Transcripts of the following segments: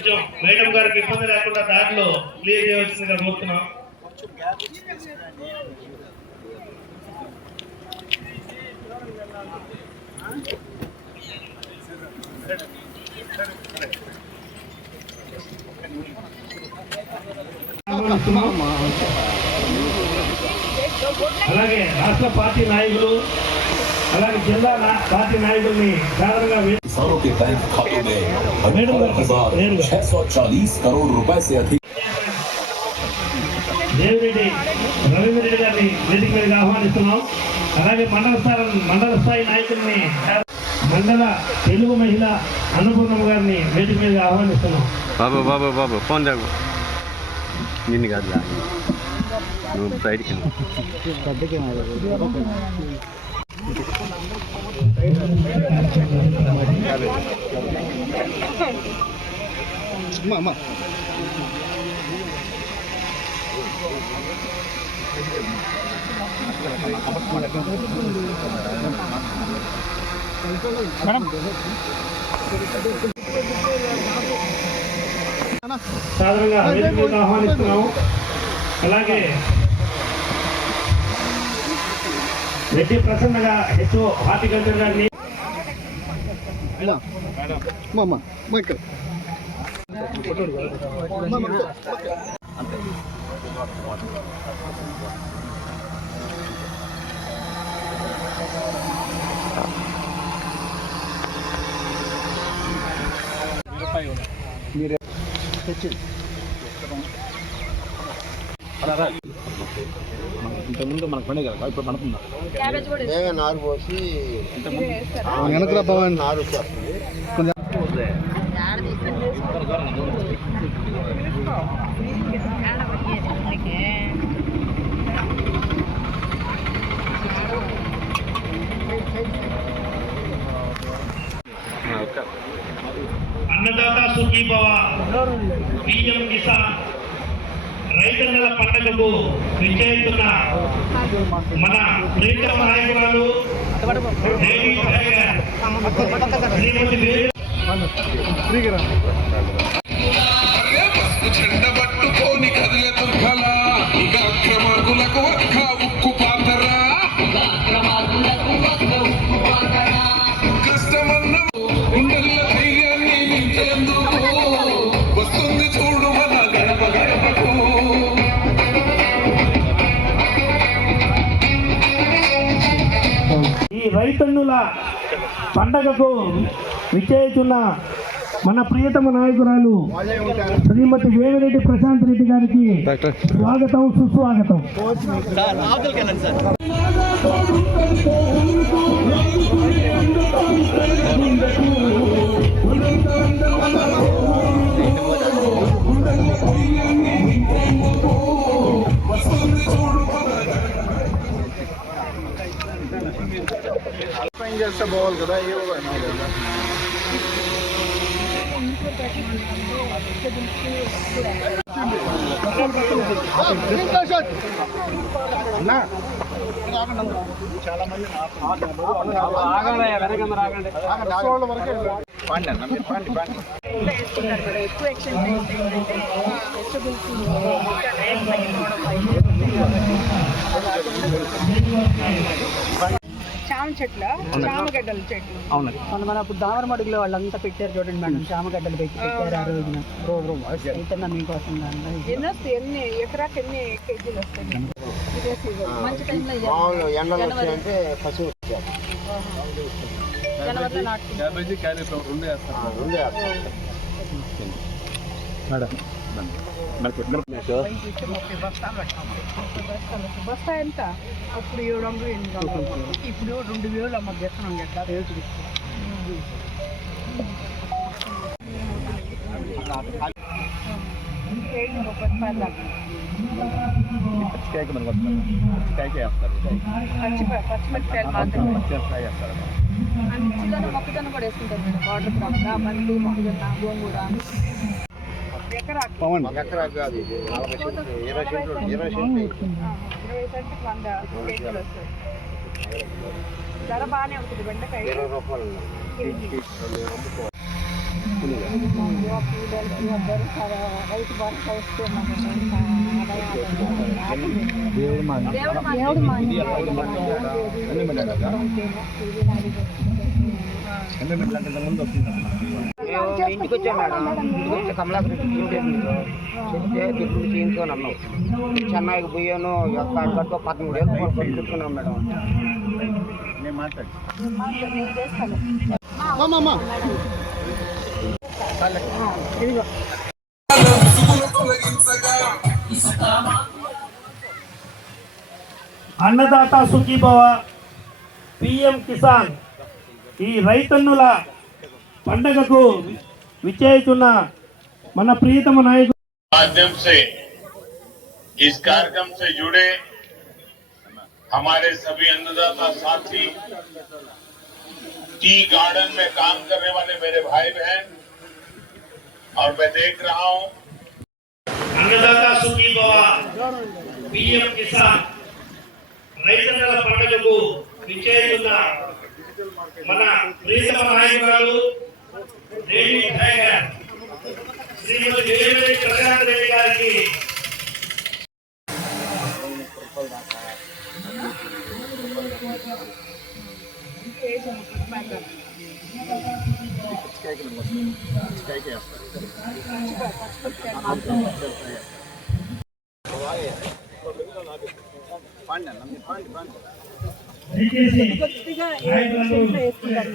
కొంచెం మేడం గారికి ఇబ్బంది లేకుండా దారిలో క్లియర్ చేయవలసిందిగా కోరుతున్నాం. అలాగే రాష్ట్ర పార్టీ నాయకులు అలాగే జిల్లా పార్టీ నాయకుల్ని సాధారణంగా किसानों के बैंक खातों में 18,640 करोड़ रुपए से अधिक దేవిరెడ్డి రవీంద్రెడ్డి గారిని వేదిక మీదకి ఆహ్వానిస్తున్నాం. అలాగే మండల స్థాయి నాయకుల్ని మండల తెలుగు మహిళ అన్నపూర్ణమ్మ గారిని వేదిక మీదకి ఆహ్వానిస్తున్నాం. బాబు బాబు బాబు ఫోన్ జాగు నిన్ను కాదు నువ్వు సైడ్కి సాధారణంగా వేదికగా ఆహ్వానిస్తున్నాము. అలాగే రెడ్డి ప్రసన్నగా హెచ్ఓ హార్టికల్చర్ గారిని ఇంతకుముందు మనకు పండే కదా ఇప్పుడు పడుతుందా నారు పోసి వెనకరా పవన్ నారు వచ్చేస్తుంది. అన్నదాత సుఖీభవ పిఎం కిసాన్ రైతన్నల పండుగకు విచ్చేస్తున్న మన ప్రీతమ నాయకురాలు చెండబట్టుకోని కదిలే దుర్గల ఇక అక్రమార్గులకు ఒక్క ఉక్కు పాతరా కష్టమన్న గుండెల ధైర్యాన్ని నింపేందుకు వస్తుంది చూడు మన గడప గడపకు. ఈ రైతన్నుల పండగకు విచ్చేస్తున్న మన ప్రియతమ నాయకురాలు శ్రీమతి వేమిరెడ్డి ప్రశాంత్ రెడ్డి గారికి స్వాగతం సుస్వాగతం. చేస్తే బావాలి కదా. చాలా మంది చామ చెట్ల చామగడ్డల చెట్లు మన అప్పుడు దామరమడుగులో వాళ్ళంతా పెట్టారు చూడండి మేడం. చామగడ్డలు పెట్టారు ఆ రోజున అయితే మీకోసం ఎన్ని ఎకరాకి ఎన్ని కేజీలు వస్తాయి? మంచి టైంలో జనవరిలో బస్తా ఎంత? అప్పుడు 700 ఇప్పుడు 2000 అమ్మ చేస్తున్నాం కదా రేటుకి. పచ్చిమిరపకాయలు మాత్రమే. మొక్కజొన్న కూడా వేసుకుంటారు మేడం. వాటర్ క్రాప్, బంతి, మొక్కజొన్న, గోంగూర. పవన్ ఎకరాకు కాదు, 20 సెంట్లు 100 కేజీలు వస్తాయి. ధర బాగానే ఉంటుంది. బెండకాయ 20 రూపాయలు. రైతు భరోసా ఇస్తే ఇంటికి వచ్చాం మేడం. ఇంటికి వచ్చి కమలాకర్ చెప్తే ఇప్పుడు చేయించుకొని అన్నాం. చెన్నైకి పోయాను కట్టుకో 13 ఏళ్ళు కొట్టుకున్నాం మేడం. నేను మాట్లాడు అన్నదాత సుఖీభవ, పిఎం కిసాన్ ఈ రైతన్నుల పండగకు విచ్చేస్తున్న మన ప్రియతమ నాయకుడు माध्यम से इस कार्यक्रम से जुड़े हमारे सभी अन्नदाता साथी, टी गार्डन में काम करने वाले मेरे भाई बहन, और मैं देख रहा हूं అన్నదాత సుఖీభవ, పిఎం కిసాన్ రైతన్నుల పండగకు విచ్చేస్తున్న మన ప్రియతమ నాయకురాలు లేడీ టైగర్ శ్రీమతి వేమిరెడ్డి ప్రశాంత్ రెడ్డి గారికి కొద్దిగా వేసుకుంటారు.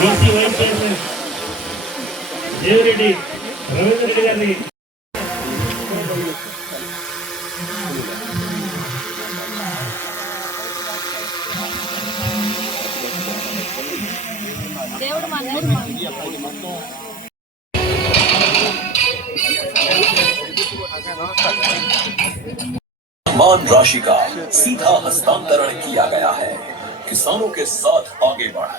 BC vice chairman Devireddy Ravindra Reddy గారిని मान राशि का सीधा हस्तांतरण किया गया है। किसानों के साथ आगे बढ़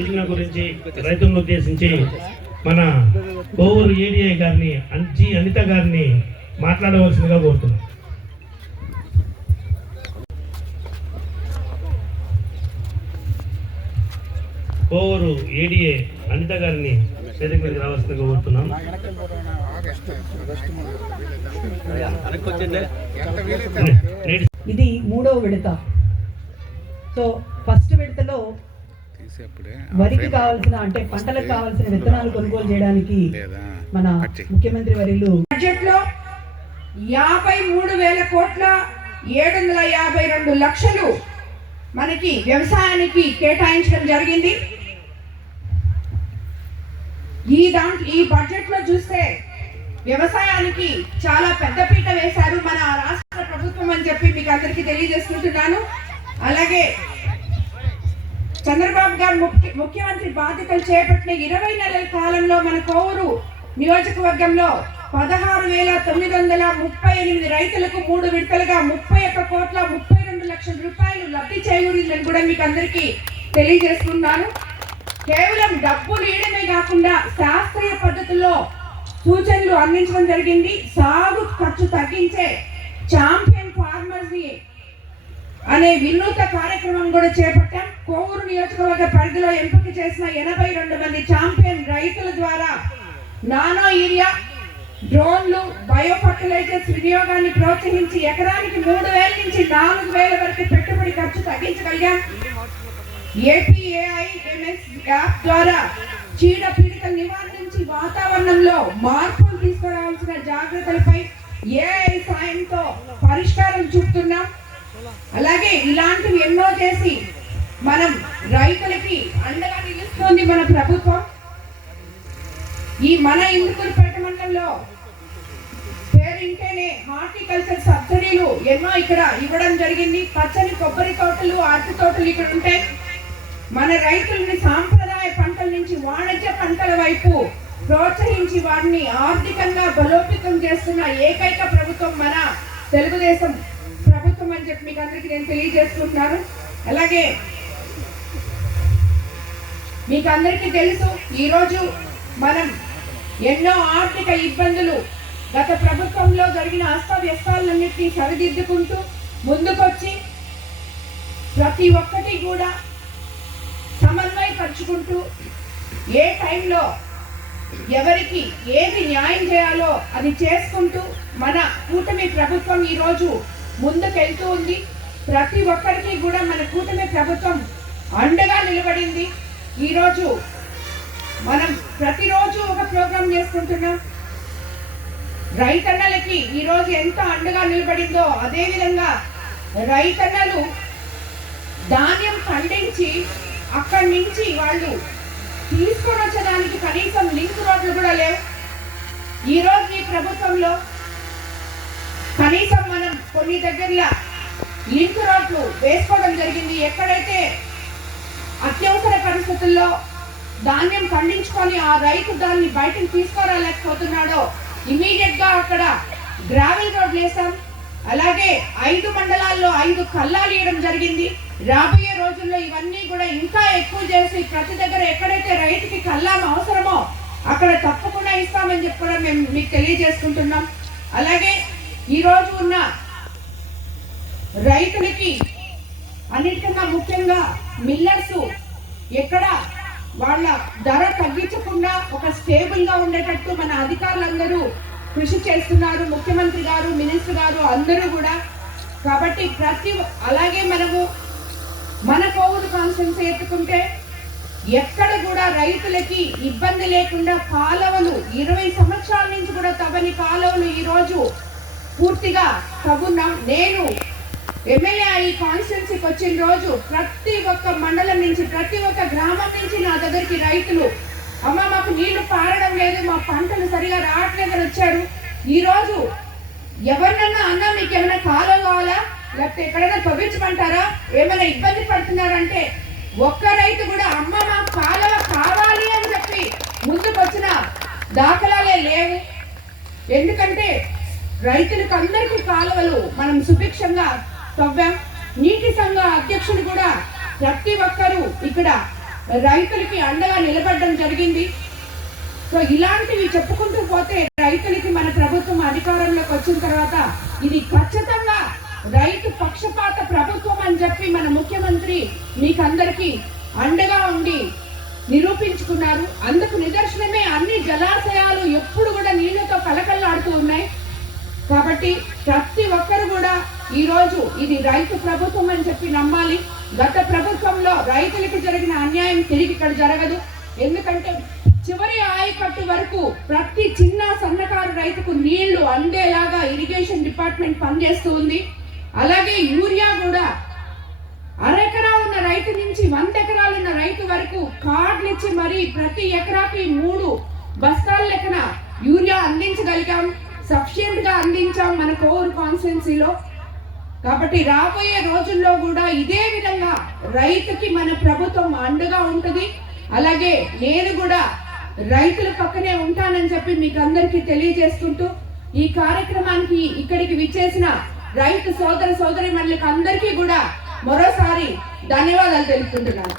యోజన గురించి రైతులను ఉద్దేశించి మన కోవూరు ఏడీఐ గారిని అనిత గారిని మాట్లాడవలసిందిగా కోరుతున్నాం. కోవూరు ఏడీఏ అనిత గారిని వేదిక మీదకి రావాల్సిందిగా కోరుతున్నాం. ఇది 3వ విడత. సో ఫస్ట్ విడతలో వరికి కావాల్సిన అంటే పంటలకు కావాల్సిన విత్తనాలు కొనుగోలు చేయడానికి మన ముఖ్యమంత్రి వర్యులు బడ్జెట్ లో 53,752 లక్షలు మనకి వ్యవసాయానికి కేటాయించడం జరిగింది. ఈ బడ్జెట్ లో చూస్తే వ్యవసాయానికి చాలా పెద్దపీట వేశారు మన రాష్ట్ర ప్రభుత్వం అని చెప్పి మీకు అందరికీ తెలియజేసుకుంటున్నాను. అలాగే చంద్రబాబు గారు ముఖ్యమంత్రి బాధ్యతలు చేపట్టిన 20 నెలల కాలంలో మన కోవూరు నియోజకవర్గంలో 16,938 రైతులకు 3 విడతలుగా 31,32 లక్షల రూపాయలు లబ్ధి చేకూరిందని కూడా మీకు అందరికీ తెలియజేస్తున్నాను. కేవలం డబ్బులు ఇవ్వడమే కాకుండా శాస్త్రీయ పద్ధతుల్లో సూచనలు అందించడం జరిగింది. సాగు ఖర్చు తగ్గించే ఛాంపియన్ ఫార్మర్స్ అనే వినూత్న కార్యక్రమం కూడా చేపట్టాం. కోవూరు నియోజకవర్గ పరిధిలో ఎంపిక చేసిన 82 మంది ఛాంపియన్ రైతుల ద్వారా నానో యూరియా, డ్రోన్లు, బయో ఫర్టిలైజర్స్ వినియోగాన్ని ప్రోత్సహించి ఎకరానికి 3,000 నుంచి 4,000 వరకు పెట్టుబడి ఖర్చు తగ్గించగలిగాం. APAIMS యాప్ ద్వారా చీడ పీడికల నివారించి వాతావరణంలో మార్పులు తీసుకురావాల్సిన జాగ్రత్తలపై AI సాయంతో పరిష్కారం చూపుతున్నాం. అలాగే ఇలాంటివి ఎన్నో చేసి మనం రైతులకి అండగా నిలుస్తుంది మన ప్రభుత్వం. ఈ మన ఇందుకూరుపేట మండలంలో పేరింటేనే హార్టికల్చర్ సబ్సిడీలు ఎన్నో ఇక్కడ ఇవ్వడం జరిగింది. పచ్చని కొబ్బరి తోటలు, అరటి తోటలు ఇక్కడ ఉంటాయి. మన రైతులని సాంప్రదాయ పంటల నుంచి వాణిజ్య పంటల వైపు ప్రోత్సహించి వారిని ఆర్థికంగా బలోపేతం చేస్తున్న ఏకైక ప్రభుత్వం మన తెలుగుదేశం ప్రభుత్వం అని చెప్పి మీకు అందరికీ నేను తెలియజేసుకుంటున్నాను. అలాగే మీకు అందరికీ తెలుసు, ఈరోజు మనం ఎన్నో ఆర్థిక ఇబ్బందులు గత ప్రభుత్వంలో జరిగిన అస్తవ్యస్తాలన్నింటినీ సరిదిద్దుకుంటూ ముందుకొచ్చి ప్రతి ఒక్కటి కూడా సమన్వయపరుచుకుంటూ ఏ టైంలో ఎవరికి ఏది న్యాయం చేయాలో అది చేసుకుంటూ మన కూటమి ప్రభుత్వం ఈరోజు ముందుకెళ్తూ ఉంది. ప్రతి ఒక్కరికి కూడా మన కూటమి ప్రభుత్వం అండగా నిలబడింది. ఈరోజు మనం ప్రతిరోజు ఒక ప్రోగ్రాం చేసుకుంటున్నాం. రైతన్నలకి ఈరోజు ఎంత అండగా నిలబడిందో అదేవిధంగా రైతన్నలు ధాన్యం పండించి అక్కడి నుంచి వాళ్ళు తీసుకొని వచ్చడానికి కనీసం లింక్ రోడ్లు కూడా లేవు. ఈరోజు ఈ ప్రభుత్వంలో కనీసం మనం కొన్ని దగ్గరలో లింక్ రోడ్లు వేసుకోవడం జరిగింది. ఎక్కడైతే అత్యవసర పరిస్థితుల్లో ధాన్యం పండించుకొని ఆ రైతు దాన్ని బయటకు తీసుకురాలేకపోతున్నాడో ఇమీడియట్ గా అక్కడ గ్రావెల్ రోడ్లు వేసాం. అలాగే 5 మండలాల్లో 5 కల్లాలు ఇవ్వడం జరిగింది. రాబోయే రోజుల్లో ఇవన్నీ కూడా ఇంకా ఎక్కువ చేసి ప్రతి దగ్గర ఎక్కడైతే రైతుకి కల్లాం అవసరమో అక్కడ తప్పకుండా ఇస్తామని చెప్పి కూడా మేము మీకు తెలియజేసుకుంటున్నాం. అలాగే ఈరోజు ఉన్న రైతులకి అన్నిటికన్నా ముఖ్యంగా మిల్లర్స్ ఎక్కడ వాళ్ళ ధర తగ్గించకుండా ఒక స్టేబుల్ గా ఉండేటట్టు మన అధికారులందరూ కృషి చేస్తున్నారు. ముఖ్యమంత్రి గారు, మినిస్టర్ గారు అందరూ కూడా. కాబట్టి అలాగే మనము మన కోవూరు కాన్స్టిట్యున్సీ ఎత్తుకుంటే ఎక్కడ కూడా రైతులకి ఇబ్బంది లేకుండా కాలువలు 20 సంవత్సరాల నుంచి కూడా తవ్వని కాలువలు ఈరోజు పూర్తిగా తవ్వున్నాం. నేను ఎమ్మెల్యే ఈ కాన్స్టిట్యున్సీకి వచ్చిన రోజు ప్రతి ఒక్క మండలం నుంచి ప్రతి ఒక్క గ్రామం నుంచి నా దగ్గరికి రైతులు అమ్మ మాకు నీళ్లు పారడం లేదు, మా పంటలు సరిగా రావట్లేదని వచ్చారు. ఈరోజు ఎవరినన్నా అన్నా మీకు ఏమైనా కాలువ కావాలా లేకపోతే ఎక్కడైనా తవ్వించమంటారా, ఏమైనా ఇబ్బంది పడుతున్నారంటే ఒక్క రైతు కూడా అమ్మ మాకు కాలువ కావాలి అని చెప్పి ముందుకు వచ్చిన దాఖలాలే లేవు. ఎందుకంటే రైతులకు అందరికీ కాలువలు మనం సుభిక్షంగా తవ్వాం. నీటి సంఘ అధ్యక్షుడు కూడా ప్రతి ఒక్కరూ ఇక్కడ రైతులకి అండగా నిలబడడం జరిగింది. సో ఇలాంటివి చెప్పుకుంటూ పోతే రైతులకి మన ప్రభుత్వం అధికారంలోకి వచ్చిన తర్వాత ఇది ఖచ్చితంగా రైతు పక్షపాత ప్రభుత్వం అని చెప్పి మన ముఖ్యమంత్రి మీకు అందరికీ అండగా ఉండి నిరూపించుకున్నారు. అందుకు నిదర్శనమే అన్ని జలాశయాలు ఎప్పుడు కూడా నీళ్లతో కలకల్లాడుతూ ఉన్నాయి. కాబట్టి ప్రతి ఒక్కరు కూడా ఈరోజు ఇది రైతు ప్రభుత్వం అని చెప్పి నమ్మాలి. గత ప్రభుత్వంలో రైతులకు జరిగిన అన్యాయం తిరిగి ఇక్కడ జరగదు. ఎందుకంటే చివరి ఆయకట్టు వరకు ప్రతి చిన్న సన్నకారు రైతుకు నీళ్లు అందేలాగా ఇరిగేషన్ డిపార్ట్మెంట్ పనిచేస్తూ ఉంది. అలాగే యూరియా కూడా అరెకరా ఉన్న రైతు నుంచి 100 ఎకరాలు ఉన్న రైతు వరకు కార్డులు ఇచ్చి మరి ప్రతి ఎకరాకి 3 బస్తాల లెక్కన యూరియా అందించగలిగాం. సఫిషియెంట్ గా అందించాం మన కోవూరు కాన్స్టిట్యున్సీలో. కాబట్టి రాబోయే రోజుల్లో కూడా ఇదే విధంగా రైతుకి మన ప్రభుత్వం అండగా ఉంటుంది. అలాగే నేను కూడా రైతుల పక్కనే ఉంటానని చెప్పి మీకు అందరికీ తెలియజేసుకుంటూ ఈ కార్యక్రమానికి ఇక్కడికి విచ్చేసిన రైతు సోదర సోదరిమణులకు అందరికీ కూడా మరోసారి ధన్యవాదాలు తెలుపుకుంటున్నాను.